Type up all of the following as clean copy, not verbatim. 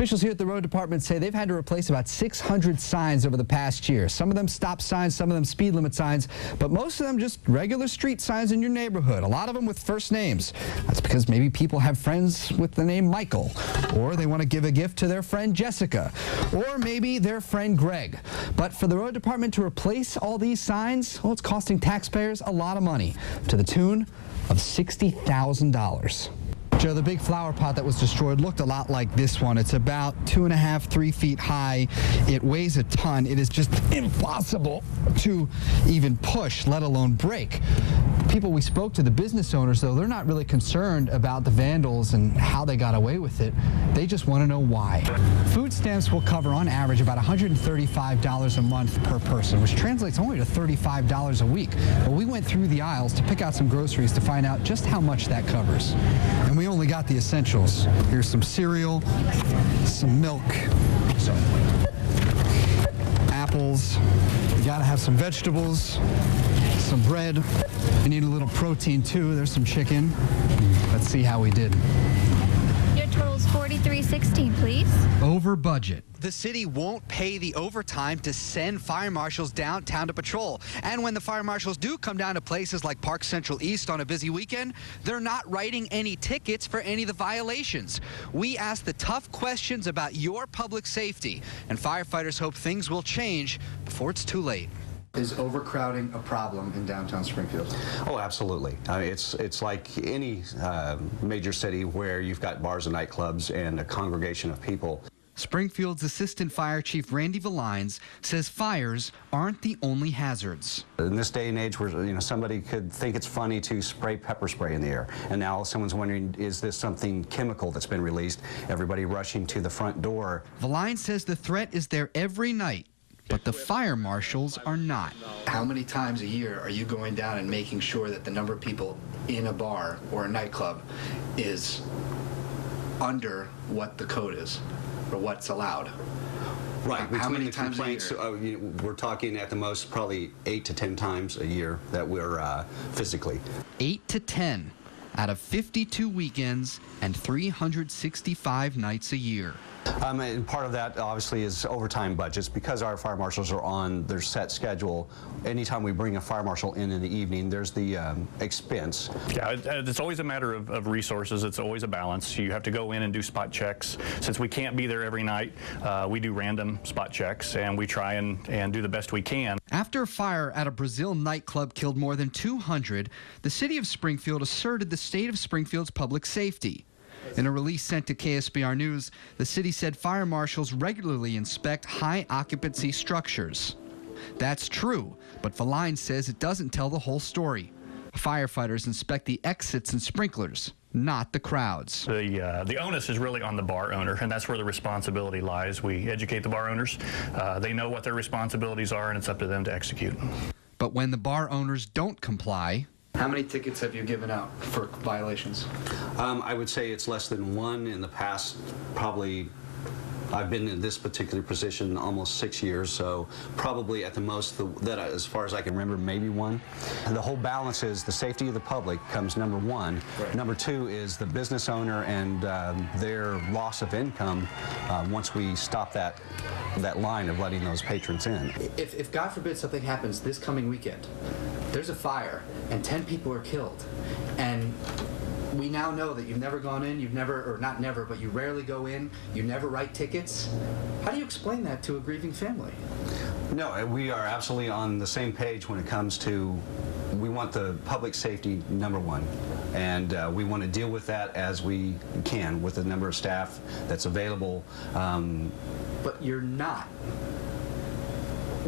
Officials here at the road department say they've had to replace about 600 signs over the past year. Some of them stop signs, some of them speed limit signs, but most of them just regular street signs in your neighborhood, a lot of them with first names. That's because maybe people have friends with the name Michael, or they want to give a gift to their friend Jessica, or maybe their friend Greg. But for the road department to replace all these signs, well, it's costing taxpayers a lot of money, to the tune of $60,000. Joe, the big flower pot that was destroyed looked a lot like this one. It's about 2.5, 3 feet high. It weighs a ton. It is just impossible to even push, let alone break. People we spoke to, the business owners, though, they're not really concerned about the vandals and how they got away with it. They just want to know why. Food stamps will cover, on average, about $135 a month per person, which translates only to $35 a week. Well, we went through the aisles to pick out some groceries to find out just how much that covers. And we only got the essentials. Here's some cereal, some milk, some apples. You gotta have some vegetables, some bread. We need a little protein too. There's some chicken. Let's see how we did. Your total's $43.16, please. Over budget. The city won't pay the overtime to send fire marshals downtown to patrol. And when the fire marshals do come down to places like Park Central East on a busy weekend, they're not writing any tickets for any of the violations. We ask the tough questions about your public safety, and firefighters hope things will change before it's too late. Is overcrowding a problem in downtown Springfield? Oh, absolutely. It's like any major city where you've got bars and nightclubs and a congregation of people. Springfield's Assistant Fire Chief Randy Valines says fires aren't the only hazards. In this day and age where somebody could think it's funny to spray pepper spray in the air, and now someone's wondering, is this something chemical that's been released? Everybody rushing to the front door. Valines says the threat is there every night, but the fire marshals are not. How many times a year are you going down and making sure that the number of people in a bar or a nightclub is under what the code is or what's allowed? Right. How many times a year? We're talking at the most probably 8 to 10 times a year that we're physically. 8 to 10 out of 52 weekends and 365 nights a year. And part of that obviously is overtime budgets. Because our fire marshals are on their set schedule, anytime we bring a fire marshal in the evening, there's the expense. Yeah, it's always a matter of resources. It's always a balance. You have to go in and do spot checks. Since we can't be there every night, we do random spot checks, and we try and do the best we can. After a fire at a Brazil nightclub killed more than 200, the city of Springfield asserted the state of Springfield's public safety. In a release sent to KSPR News, the city said fire marshals regularly inspect high-occupancy structures. That's true, but Valines says it doesn't tell the whole story. Firefighters inspect the exits and sprinklers, not the crowds. The onus is really on the bar owner, and that's where the responsibility lies. We educate the bar owners. They know what their responsibilities are, and it's up to them to execute. But when the bar owners don't comply... How many tickets have you given out for violations? I would say it's less than one. In the past, probably, I've been in this particular position almost 6 years, so probably at the most, as far as I can remember, maybe one. And the whole balance is the safety of the public comes number one. Right. Number two is the business owner and their loss of income once we stop that line of letting those patrons in. If God forbid something happens this coming weekend, there's a fire and 10 people are killed, and we now know that you've never gone in, you've never, or not never, but you rarely go in, you never write tickets. How do you explain that to a grieving family? No, we are absolutely on the same page when it comes to, we want the public safety number one, and we want to deal with that as we can with the number of staff that's available. But you're not.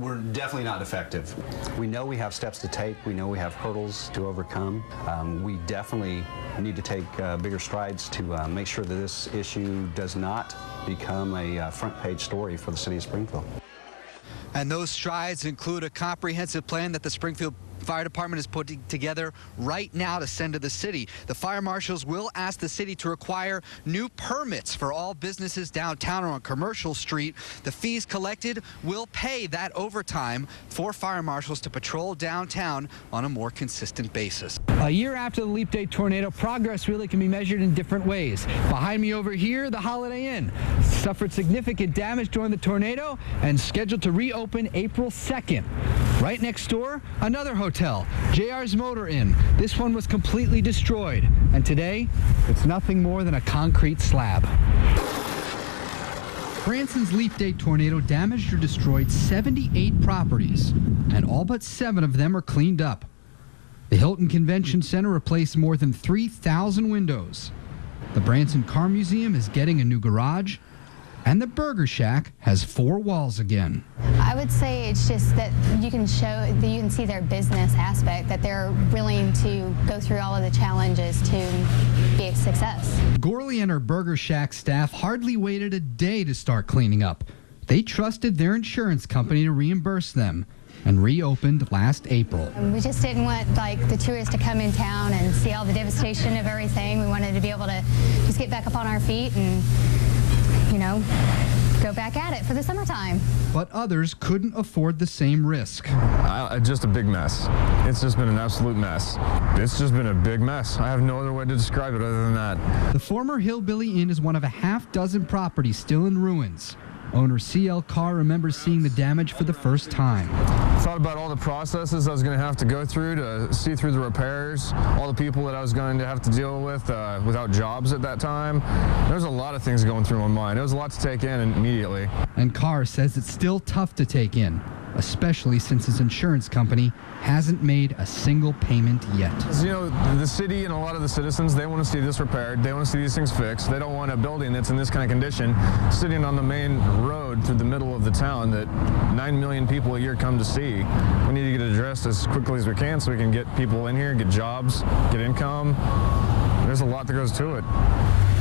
We're definitely not effective. We know we have steps to take. We know we have hurdles to overcome. We definitely need to take bigger strides to make sure that this issue does not become a front page story for the city of Springfield. And those strides include a comprehensive plan that the Springfield The fire department is putting together right now to send to the city. The fire marshals will ask the city to require new permits for all businesses downtown or on Commercial Street. The fees collected will pay that overtime for fire marshals to patrol downtown on a more consistent basis. A year after the Leap Day tornado, progress really can be measured in different ways. Behind me over here, the Holiday Inn suffered significant damage during the tornado and scheduled to reopen April 2nd. Right next door, another hotel, JR's Motor Inn. This one was completely destroyed, and today it's nothing more than a concrete slab. Branson's Leap Day tornado damaged or destroyed 78 properties, and all but 7 of them are cleaned up. The Hilton Convention Center replaced more than 3,000 windows. The Branson Car Museum is getting a new garage, and the Burger Shack has 4 walls again. I would say it's just that you can show that you can see their business aspect, that they're willing to go through all of the challenges to be a success. Gorley and her Burger Shack staff hardly waited a day to start cleaning up. They trusted their insurance company to reimburse them and reopened last April. We just didn't want the tourists to come in town and see all the devastation of everything. We wanted to be able to just get back up on our feet and, you know, go back at it for the summertime. But others couldn't afford the same risk. Just a big mess. It's just been an absolute mess. It's just been a big mess. I have no other way to describe it other than that. The former Hillbilly Inn is one of a half-dozen properties still in ruins. Owner C.L. Carr remembers seeing the damage for the first time. Thought about all the processes I was going to have to go through to see through the repairs, all the people that I was going to have to deal with without jobs at that time. There's a lot of things going through my mind. It was a lot to take in immediately. And Carr says it's still tough to take in, especially since his insurance company hasn't made a single payment yet. You know, the city and a lot of the citizens, they want to see this repaired. They want to see these things fixed. They don't want a building that's in this kind of condition sitting on the main road through the middle of the town that 9 million people a year come to see. We need to get it addressed as quickly as we can so we can get people in here, get jobs, get income. There's a lot that goes to it.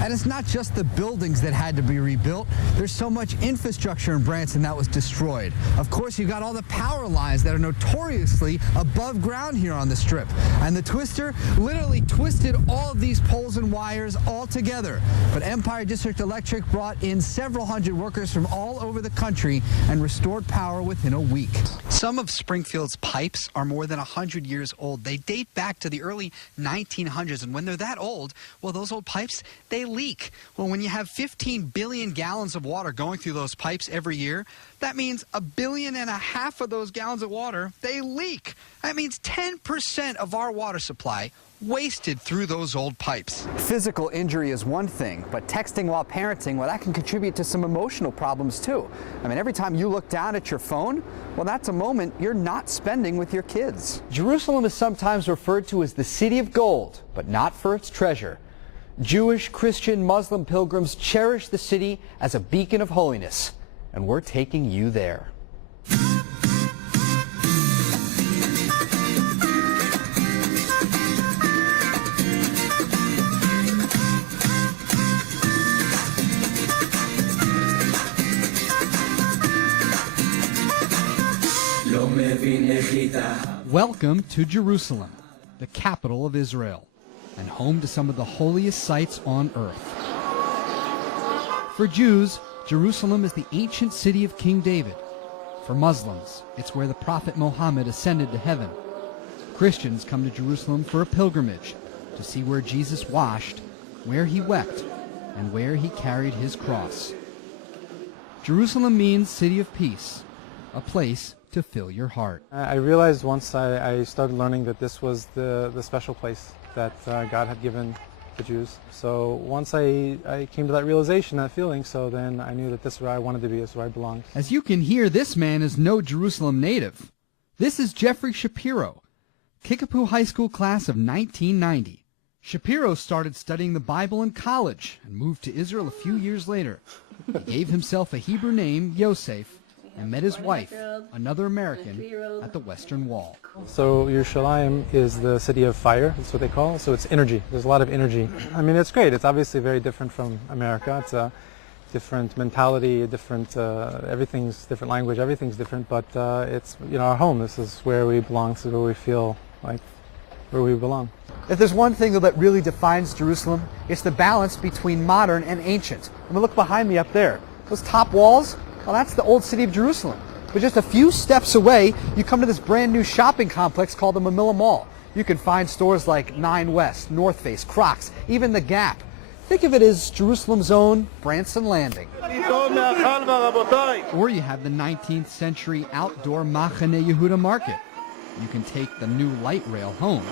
And it's not just the buildings that had to be rebuilt. There's so much infrastructure in Branson that was destroyed. Of course, you got all the power lines that are notoriously above ground here on the Strip. And the twister literally twisted all of these poles and wires all together. But Empire District Electric brought in several hundred workers from all over the country and restored power within a week. Some of Springfield's pipes are more than 100 years old. They date back to the early 1900s, and when they're that old, well, those old pipes, they leak. Well, when you have 15 billion gallons of water going through those pipes every year, that means 1.5 billion of those gallons of water, they leak. That means 10% of our water supply wasted through those old pipes. Physical injury is one thing, but texting while parenting, well, that can contribute to some emotional problems too. I mean, every time you look down at your phone, well, that's a moment you're not spending with your kids. Jerusalem is sometimes referred to as the City of Gold, but not for its treasure. Jewish, Christian, Muslim pilgrims cherish the city as a beacon of holiness, and we're taking you there. Welcome to Jerusalem, the capital of Israel, and home to some of the holiest sites on earth. For Jews, Jerusalem is the ancient city of King David. For Muslims, it's where the Prophet Muhammad ascended to heaven. Christians come to Jerusalem for a pilgrimage to see where Jesus washed, where he wept, and where he carried his cross. Jerusalem means city of peace, a place to fill your heart. I realized once I started learning that this was the special place that God had given the Jews. So once I came to that realization, that feeling, so then I knew that this is where I wanted to be, this is where I belonged. As you can hear, this man is no Jerusalem native. This is Jeffrey Shapiro, Kickapoo High School class of 1990. Shapiro started studying the Bible in college and moved to Israel a few years later. He gave himself a Hebrew name, Yosef, and met his wife, another American, at the Western Wall. So Yerushalayim is the city of fire, that's what they call it. So it's energy. There's a lot of energy. I mean, it's great. It's obviously very different from America. different mentality, different everything's different language, everything's different. But it's our home. This is where we belong. This is where we feel like where we belong. If there's one thing that really defines Jerusalem, it's the balance between modern and ancient. I mean, look behind me up there. Those top walls, well, that's the old city of Jerusalem. But just a few steps away, you come to this brand new shopping complex called the Mamilla Mall. You can find stores like 9 West, North Face, Crocs, even The Gap. Think of it as Jerusalem's own Branson Landing. Or you have the 19th century outdoor Machane Yehuda market. You can take the new light rail home.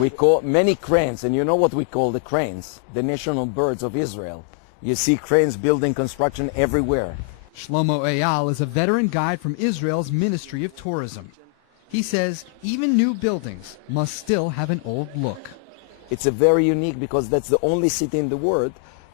We call many cranes, and you know what we call the cranes? The national birds of Israel. You see cranes building construction everywhere. Shlomo Eyal is a veteran guide from Israel's Ministry of Tourism. He says even new buildings must still have an old look. It's a very unique because that's the only city in the world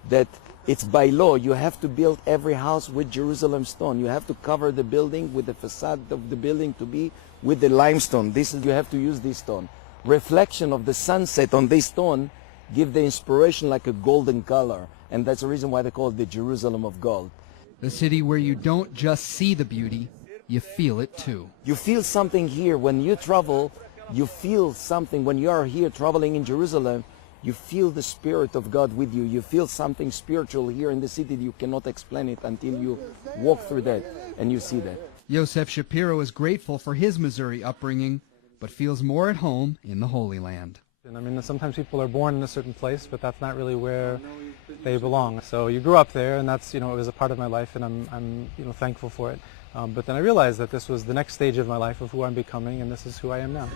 that it's by law. You have to build every house with Jerusalem stone. You have to cover the building with the facade of the building to be with the limestone. You have to use this stone. Reflection of the sunset on this stone give the inspiration like a golden color. And that's the reason why they call it the Jerusalem of gold. The city where you don't just see the beauty, you feel it too. You feel something here. When you travel, you feel something. When you are here traveling in Jerusalem, you feel the Spirit of God with you. You feel something spiritual here in the city. You cannot explain it until you walk through that and you see that. Yosef Shapiro is grateful for his Missouri upbringing, but feels more at home in the Holy Land. And I mean, sometimes people are born in a certain place, but that's not really where they belong. So you grew up there, and that's, it was a part of my life, and I'm thankful for it. But then I realized that this was the next stage of my life of who I'm becoming, and this is who I am now.